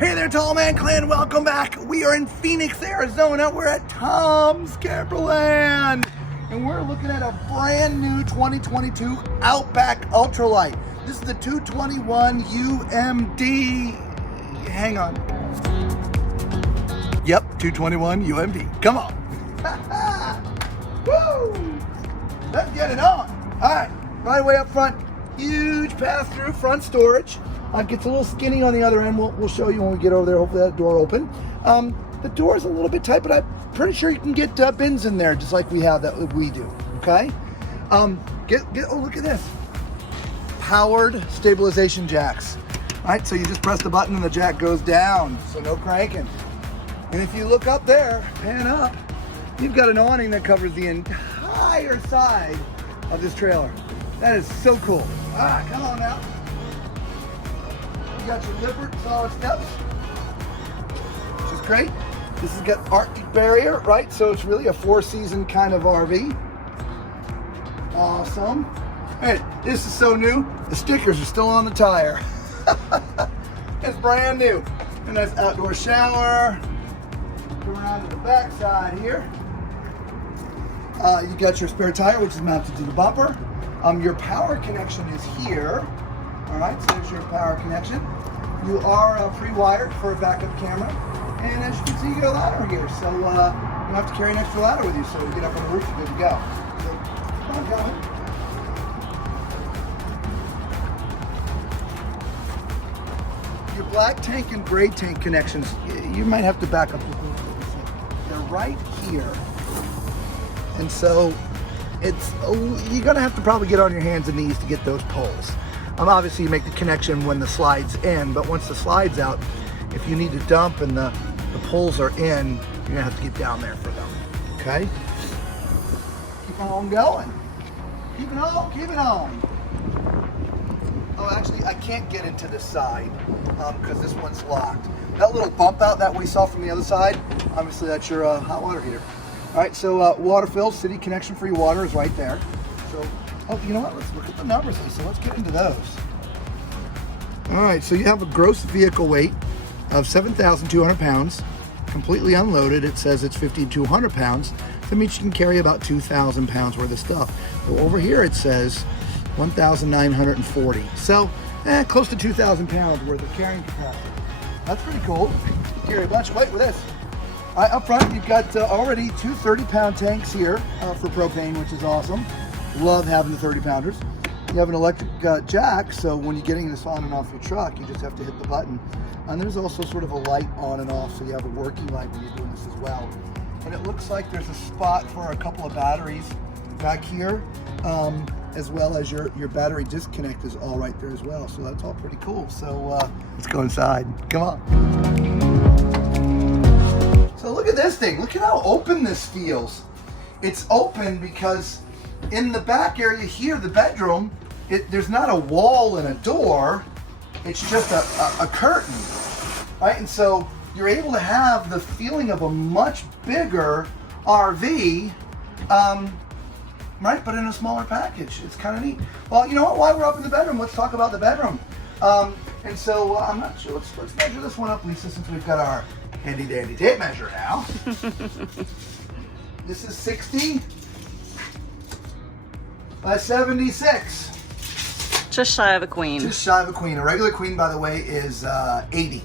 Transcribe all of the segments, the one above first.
Hey there, Tall Man Clan, welcome back. We are in Phoenix, Arizona. We're at Tom's Camperland. And we're looking at a brand new 2022 Outback Ultralight. This is the 221 UMD. Hang on. Yep, 221 UMD. Come on. Woo! Let's get it on. All right, right away up front, huge pass-through front storage. Gets a little skinny on the other end. We'll show you when we get over there. Hopefully that door open. The door is a little bit tight, but I'm pretty sure you can get bins in there just like we have that we do. Okay. Oh, look at this. Powered stabilization jacks. All right, so you just press the button and the jack goes down, so no cranking. And if you look up there, pan up, you've got an awning that covers the entire side of this trailer. That is so cool. All right, come on now. You got your Lippert solid steps, which is great. This has got Arctic barrier, right? So it's really a 4-season kind of RV. Awesome. Hey, this is so new. The stickers are still on the tire. It's brand new. And nice outdoor shower. Come around to the back side here. You got your spare tire, which is mounted to the bumper. Your power connection is here. All right, so there's your power connection. You are pre-wired for a backup camera. And as you can see, you get a ladder here. So you don't have to carry an extra ladder with you. So you get up on the roof, you're good to go. So, come on, Calvin. Your black tank and gray tank connections, you might have to back up. They're right here. And so you're gonna have to probably get on your hands and knees to get those poles. Obviously you make the connection when the slide's in, but once the slide's out, if you need to dump and the poles are in, you're gonna have to get down there for them, okay? Keep on going. Keep it on, keep it on. Oh, actually, I can't get into this side because this one's locked. That little bump out that we saw from the other side, obviously that's your hot water heater. All right, so water fill, city connection free water is right there. So, oh, you know what? Let's look at the numbers, Lisa. Let's get into those. All right, so you have a gross vehicle weight of 7,200 pounds, completely unloaded. It says it's 5,200 pounds. That means you can carry about 2,000 pounds worth of stuff. But over here it says 1,940. So, close to 2,000 pounds worth of carrying capacity. That's pretty cool. You can carry a bunch of weight with this. All right, up front, you've got already two 30-pound tanks here for propane, which is awesome. Love having the 30-pounders. You have an electric jack, so when you're getting this on and off your truck, you just have to hit the button. And there's also sort of a light on and off, so you have a working light when you're doing this as well. And it looks like there's a spot for a couple of batteries back here, as well as your battery disconnect is all right there as well. So that's all pretty cool. So let's go inside. Come on. So look at this thing. Look at how open this feels. It's open because in the back area here, the bedroom, there's not a wall and a door. It's just a curtain, right? And so you're able to have the feeling of a much bigger RV, right? But in a smaller package. It's kind of neat. Well, you know what? While we're up in the bedroom, let's talk about the bedroom. And so I'm not sure. Let's measure this one up, Lisa, since we've got our handy dandy tape measure now. This is 60 by 76. Just shy of a queen. Just shy of a queen. A regular queen, by the way, is 80.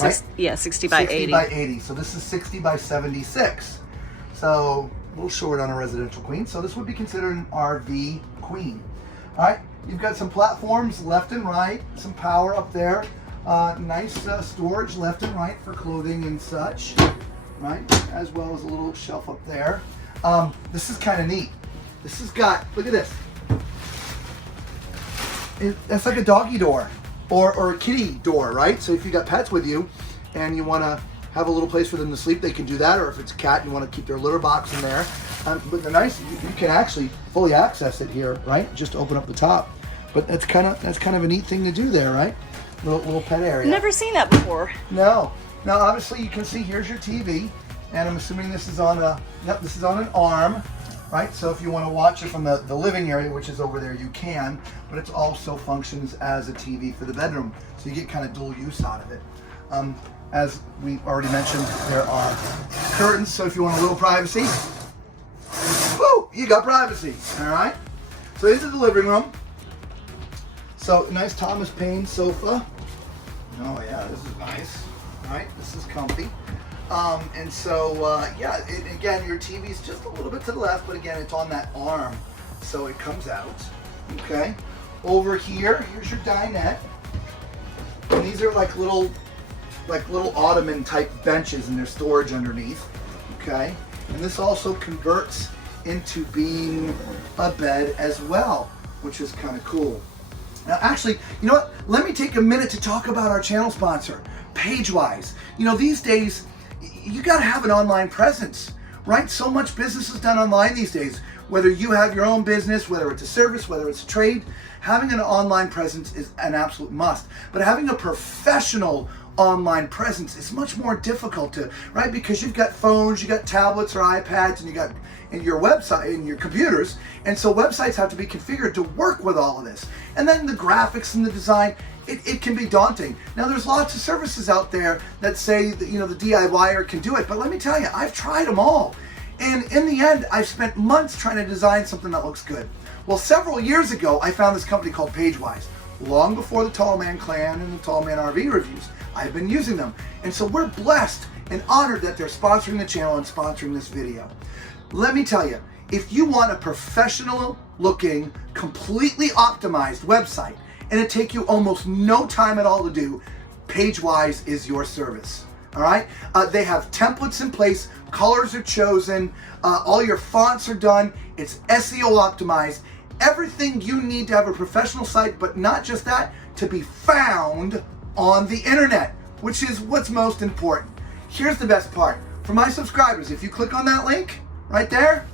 Right? Yeah, 60 by 80. 60 by 80. So this is 60 by 76. So a little short on a residential queen. So this would be considered an RV queen. All right. You've got some platforms left and right. Some power up there. Nice storage left and right for clothing and such. Right. As well as a little shelf up there. This is kind of neat. This has got, look at this. That's like a doggy door or a kitty door, right? So if you got pets with you and you want to have a little place for them to sleep, they can do that. Or if it's a cat, you want to keep their litter box in there. But the nice, you can actually fully access it here, right? Just open up the top. But that's kind of a neat thing to do there, right? Little pet area. Never seen that before. No. Now obviously you can see here's your TV, and I'm assuming this is on this is on an arm. Right, so if you want to watch it from the living area, which is over there, you can, but it also functions as a TV for the bedroom, so you get kind of dual use out of it. As we already mentioned, there are curtains, so if you want a little privacy, woo, you got privacy, all right? So this is the living room. So nice Thomas Paine sofa. Oh yeah, this is nice, all right? This is comfy. And so, yeah, again, your TV's just a little bit to the left, but again, it's on that arm, so it comes out, okay? Over here, here's your dinette. And these are like little ottoman type benches and there's storage underneath, okay? And this also converts into being a bed as well, which is kind of cool. Now actually, you know what? Let me take a minute to talk about our channel sponsor, PageWise. You know, these days, you gotta have an online presence, right? So much business is done online these days. Whether you have your own business, whether it's a service, whether it's a trade, having an online presence is an absolute must. But having a professional online presence is much more difficult to, right? Because you've got phones, you got tablets or iPads, and you got your website and your computers, and so websites have to be configured to work with all of this. And then the graphics and the design, it can be daunting. Now there's lots of services out there that say that, you know, the DIYer can do it, but let me tell you, I've tried them all. And in the end, I've spent months trying to design something that looks good. Well, several years ago, I found this company called PageWise. Long before the Tall Man Clan and the Tall Man RV reviews, I've been using them. And so we're blessed and honored that they're sponsoring the channel and sponsoring this video. Let me tell you, if you want a professional looking, completely optimized website, and it take you almost no time at all to do, PageWise is your service. All right, they have templates in place, colors are chosen, all your fonts are done, it's SEO optimized, everything you need to have a professional site, but not just that, to be found on the internet, which is what's most important. Here's the best part. For my subscribers, if you click on that link right there,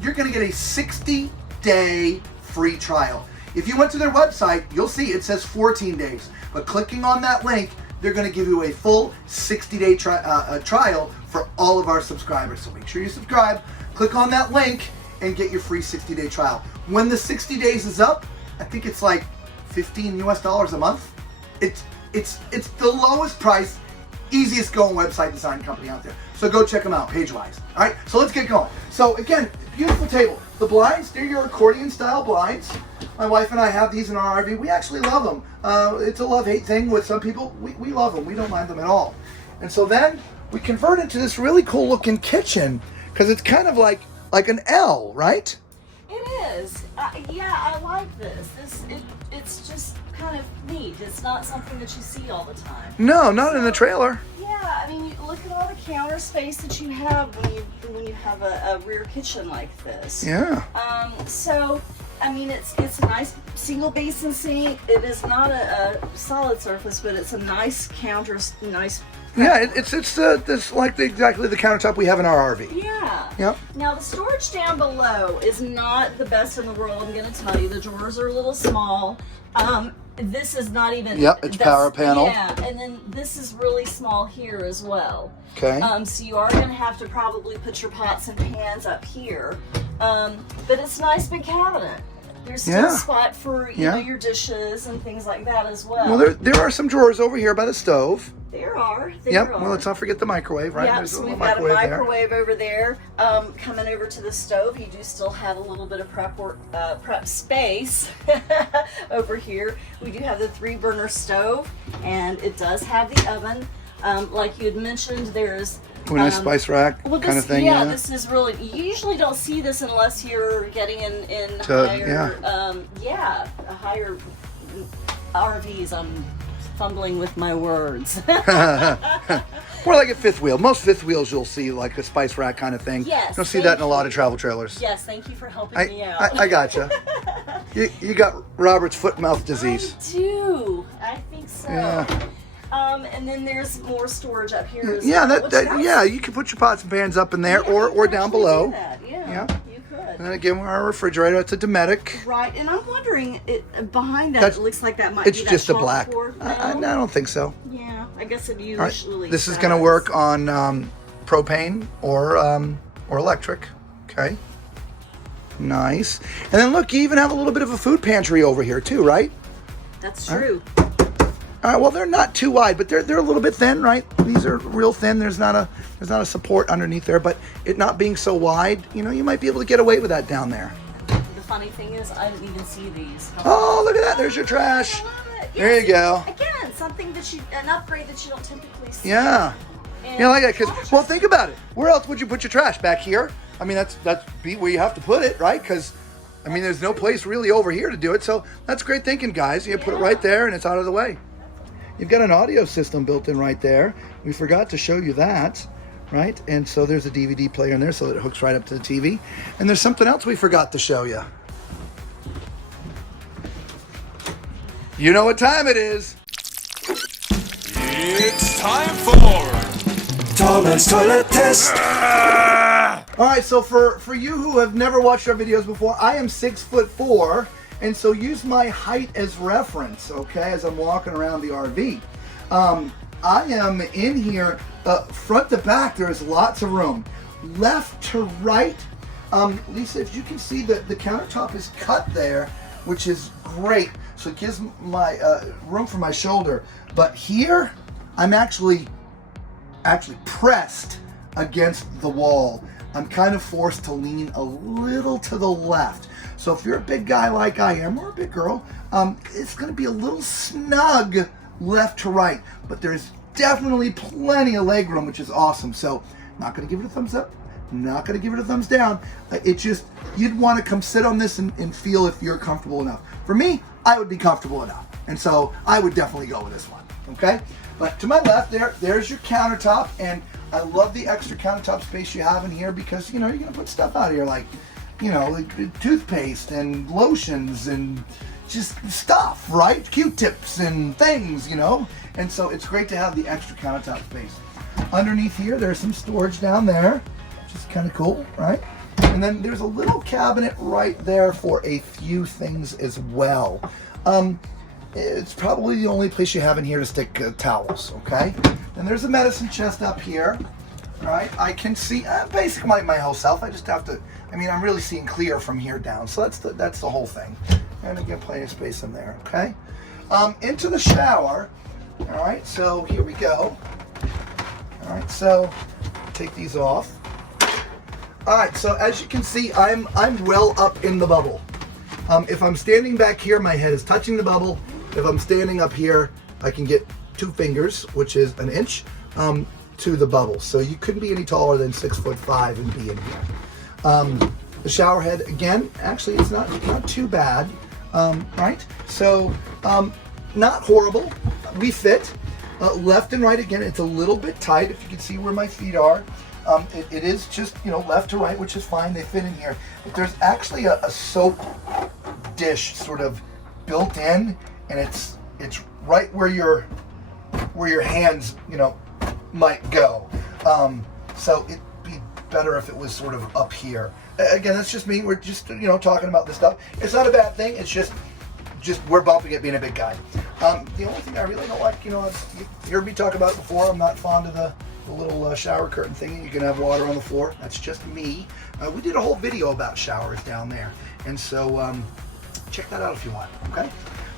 you're gonna get a 60-day free trial. If you went to their website, you'll see it says 14 days, but clicking on that link, they're going to give you a full 60-day trial for all of our subscribers. So make sure you subscribe, click on that link, and get your free 60-day trial. When the 60 days is up, I think it's like $15 US a month. It's the lowest price, easiest going website design company out there. So go check them out, PageWise. All right, so let's get going. So again, beautiful table. The blinds, they're your accordion style blinds. My wife and I have these in our RV. We actually love them. It's a love-hate thing with some people. We love them. We don't mind them at all. And so then we convert it to this really cool looking kitchen because it's kind of like an L, right? It is. Yeah, I like this. It's just kind of neat. It's not something that you see all the time. No, not in the trailer. Yeah, I mean, you look at all the counter space that you have when you have a rear kitchen like this. Yeah. So, I mean, it's a nice single basin sink. It is not a solid surface, but it's a nice counter, nice. Yeah, it's exactly the countertop we have in our RV. Yeah. Yep. Now the storage down below is not the best in the world. I'm going to tell you, the drawers are a little small. This is not even. Yep, it's power panel. Yeah, and then this is really small here as well. Okay. So you are going to have to probably put your pots and pans up here. But it's a nice big cabinet. There's still a spot for you know, your dishes and things like that as well. Well, there are some drawers over here by the stove. There are. Well, let's not forget the microwave, right? Yep, so we've got a microwave over there. Coming over to the stove, you do still have a little bit of prep space over here. We do have the 3-burner stove, and it does have the oven. Like you had mentioned, there's a nice spice rack kind of thing. Yeah, this is really, you usually don't see this unless you're getting in higher, a higher RVs. I'm fumbling with my words. More like a fifth wheel. Most fifth wheels you'll see like a spice rack kind of thing. Yes. You'll see that in a lot of travel trailers. Yes, thank you for helping me out. I gotcha. you got Robert's foot and mouth disease. I do. I think so. Yeah. And then there's more storage up here as yeah, well. you can put your pots and pans up in there or down below. Yeah, you could. And then again, our refrigerator, it's a Dometic. Right, and I'm wondering, behind that, it looks like that might it's be that just a black. I don't think so. Yeah, I guess it usually right. This is going to work on propane or electric. Okay. Nice. And then look, you even have a little bit of a food pantry over here too, right? That's true. All right, well, they're not too wide, but they're a little bit thin, right? These are real thin. There's not a support underneath there, but it not being so wide, you know, you might be able to get away with that down there. The funny thing is, I didn't even see these. Oh, look at that. There's your trash. I love it. There you go. Again, something that an upgrade that you don't typically see. Yeah. And You know, like that, because, well, think about it. Where else would you put your trash? Back here? I mean, that's where you have to put it, right? Because, I mean, there's no place really over here to do it. So that's great thinking, guys. You put it right there, and it's out of the way. You've got an audio system built in right there. We forgot to show you that, right? And so there's a DVD player in there so that it hooks right up to the TV. And there's something else we forgot to show you. You know what time it is. It's time for Tall Man's Toilet Test. All right, so for you who have never watched our videos before, I am 6'4", and so use my height as reference, okay, as I'm walking around the RV. I am in here, front to back, there is lots of room. Left to right, Lisa, if you can see the countertop is cut there, which is great. So it gives my room for my shoulder. But here, I'm actually pressed against the wall. I'm kind of forced to lean a little to the left. So if you're a big guy like I am, or a big girl, it's gonna be a little snug left to right, but there's definitely plenty of leg room, which is awesome. So not gonna give it a thumbs up, not gonna give it a thumbs down. It just, you'd wanna come sit on this and feel if you're comfortable enough. For me, I would be comfortable enough. And so I would definitely go with this one, okay? But to my left there's your countertop, and I love the extra countertop space you have in here because, you know, you're gonna put stuff out here like, you know, like toothpaste and lotions and just stuff, right? Q-tips and things, you know? And so it's great to have the extra countertop space. Underneath here, there's some storage down there, which is kind of cool, right? And then there's a little cabinet right there for a few things as well. It's probably the only place you have in here to stick towels, okay? And there's a medicine chest up here, right? I can see basically my whole self. I just have to, I mean, I'm really seeing clear from here down. So that's the whole thing. And again, plenty of space in there, okay? Into the shower, all right? So here we go. All right, so take these off. All right, so as you can see, I'm well up in the bubble. If I'm standing back here, my head is touching the bubble. If I'm standing up here, I can get 2 fingers, which is an inch, to the bubble. So you couldn't be any taller than 6'5" and be in here. The shower head, again, actually it's not too bad, right? So not horrible. We fit. Left and right, again, it's a little bit tight if you can see where my feet are. It is just, you know, left to right, which is fine. They fit in here. But there's actually a soap dish sort of built in, and it's right where your hands, you know, might go. So it'd be better if it was sort of up here. Again, that's just me. We're just, you know, talking about this stuff. It's not a bad thing. It's just we're bumping it being a big guy. The only thing I really don't like, you know, you heard me talk about it before. I'm not fond of the little shower curtain thing. You can have water on the floor. That's just me. We did a whole video about showers down there, and so check that out if you want. Okay.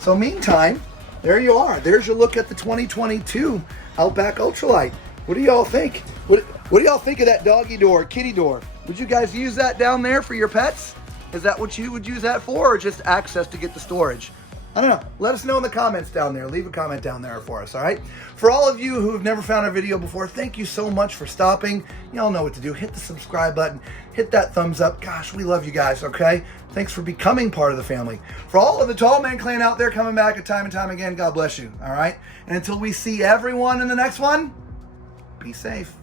So meantime, there you are. There's your look at the 2022 Outback Ultralight. What do y'all think? What do y'all think of that doggy door, kitty door? Would you guys use that down there for your pets? Is that what you would use that for, or just access to get the storage? I don't know. Let us know in the comments down there. Leave a comment down there for us, all right? For all of you who have never found our video before, thank you so much for stopping. Y'all know what to do. Hit the subscribe button. Hit that thumbs up. Gosh, we love you guys, okay? Thanks for becoming part of the family. For all of the Tall Man Clan out there coming back time and time again, God bless you, all right? And until we see everyone in the next one, be safe.